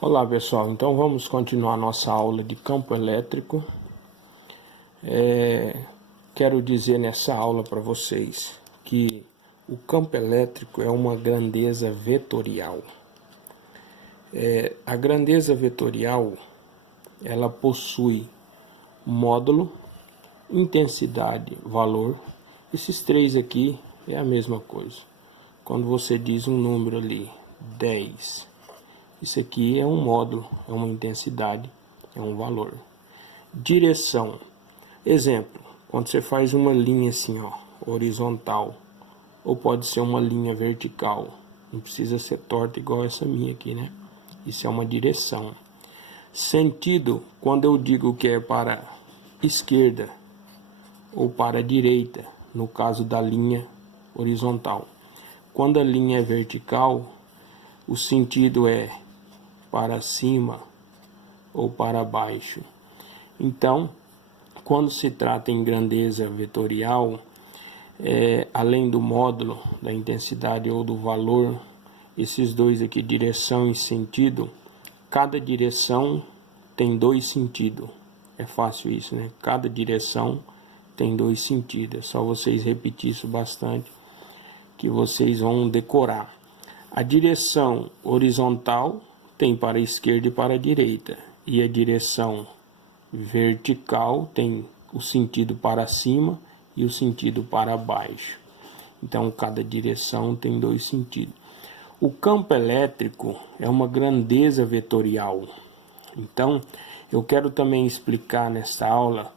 Olá pessoal, então vamos continuar nossa aula de campo elétrico. Quero dizer nessa aula para vocês que o campo elétrico é uma grandeza vetorial. A grandeza vetorial, ela possui módulo, intensidade, valor. Esses três aqui é a mesma coisa. Quando você diz um número ali, 10, isso aqui é um módulo, é uma intensidade, é um valor. Direção. Exemplo, quando você faz uma linha assim, ó, horizontal, ou pode ser uma linha vertical. Não precisa ser torta igual essa minha aqui, né? Isso é uma direção. Sentido, quando eu digo que é para esquerda ou para direita, no caso da linha horizontal. Quando a linha é vertical, o sentido é para cima ou para baixo. Então, quando se trata em grandeza vetorial, além do módulo, da intensidade ou do valor, esses dois aqui, direção e sentido, cada direção tem dois sentidos. É fácil isso, né? Cada direção tem dois sentidos. É só vocês repetir isso bastante que vocês vão decorar. A direção horizontal tem para a esquerda e para a direita, e a direção vertical tem o sentido para cima e o sentido para baixo. Então, cada direção tem dois sentidos. O campo elétrico é uma grandeza vetorial. Então, eu quero também explicar nesta aula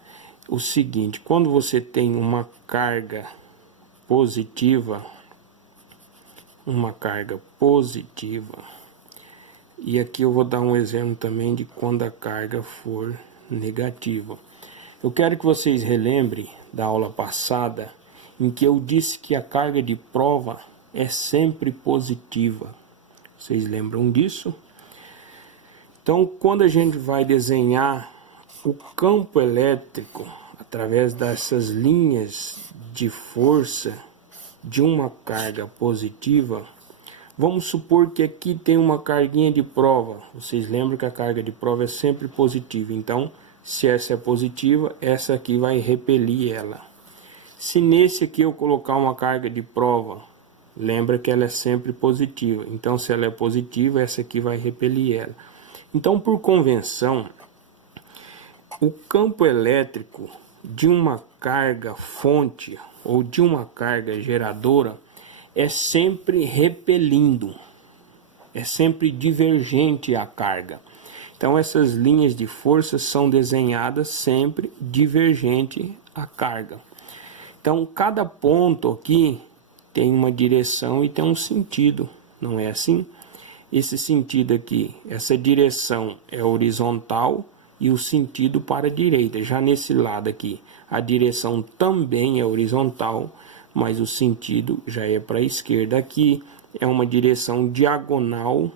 o seguinte: quando você tem uma carga positiva, e aqui eu vou dar um exemplo também de quando a carga for negativa. Eu quero que vocês relembrem da aula passada em que eu disse que a carga de prova é sempre positiva. Vocês lembram disso? Então, quando a gente vai desenhar o campo elétrico através dessas linhas de força de uma carga positiva, vamos supor que aqui tem uma carguinha de prova. Vocês lembram que a carga de prova é sempre positiva. Então, se essa é positiva, essa aqui vai repelir ela. Se nesse aqui eu colocar uma carga de prova, lembra que ela é sempre positiva. Então, se ela é positiva, essa aqui vai repelir ela. Então, por convenção, o campo elétrico de uma carga fonte ou de uma carga geradora é sempre repelindo, é sempre divergente à carga. Então, essas linhas de força são desenhadas sempre divergente à carga. Então, cada ponto aqui tem uma direção e tem um sentido, não é assim? Esse sentido aqui, essa direção é horizontal e o sentido para a direita. Já nesse lado aqui, a direção também é horizontal, mas o sentido já é para a esquerda. Aqui é uma direção diagonal,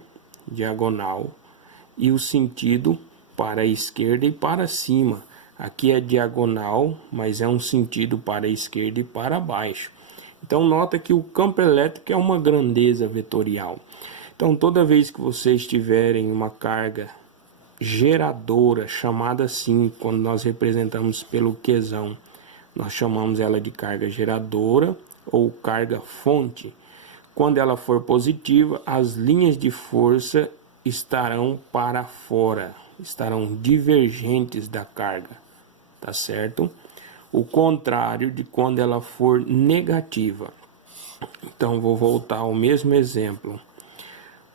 e o sentido para a esquerda e para cima. Aqui é diagonal, mas é um sentido para a esquerda e para baixo. Então, nota que o campo elétrico é uma grandeza vetorial. Então, toda vez que vocês tiverem uma carga geradora, chamada assim, quando nós representamos pelo Qzão, nós chamamos ela de carga geradora ou carga fonte. Quando ela for positiva, as linhas de força estarão para fora, estarão divergentes da carga, tá certo? O contrário de quando ela for negativa. Então, vou voltar ao mesmo exemplo.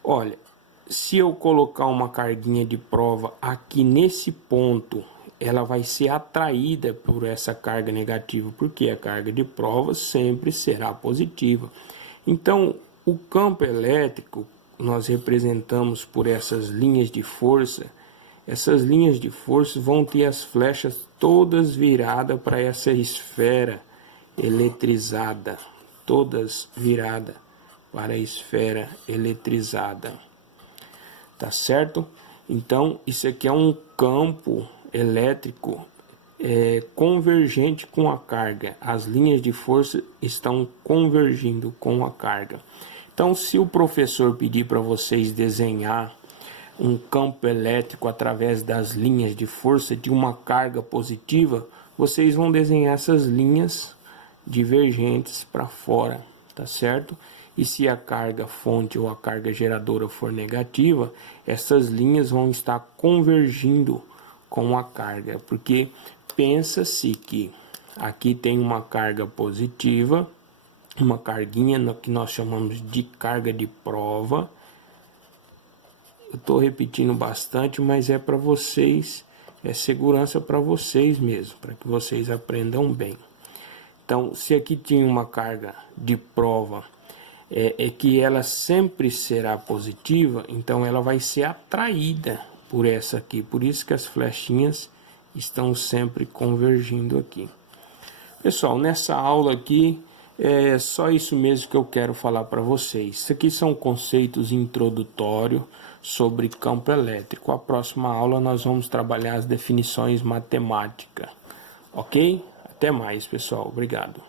Olha, se eu colocar uma carguinha de prova aqui nesse ponto, ela vai ser atraída por essa carga negativa, porque a carga de prova sempre será positiva. Então, o campo elétrico nós representamos por essas linhas de força. Essas linhas de força vão ter as flechas todas viradas para essa esfera eletrizada, todas viradas para a esfera eletrizada, tá certo? Então, isso aqui é um campo elétrico convergente com a carga. As linhas de força estão convergindo com a carga. Então, se o professor pedir para vocês desenhar um campo elétrico através das linhas de força de uma carga positiva, vocês vão desenhar essas linhas divergentes para fora, tá certo? E se a carga fonte ou a carga geradora for negativa, essas linhas vão estar convergindo com a carga, porque pensa-se que aqui tem uma carga positiva, uma carguinha que nós chamamos de carga de prova. Eu estou repetindo bastante, mas é para vocês, é segurança para vocês mesmo, para que vocês aprendam bem. Então, se aqui tinha uma carga de prova, é que ela sempre será positiva, então ela vai ser atraída por essa aqui. Por isso que as flechinhas estão sempre convergindo aqui. Pessoal, nessa aula aqui, é só isso mesmo que eu quero falar para vocês. Isso aqui são conceitos introdutórios sobre campo elétrico. A próxima aula nós vamos trabalhar as definições matemáticas. Ok? Até mais, pessoal. Obrigado.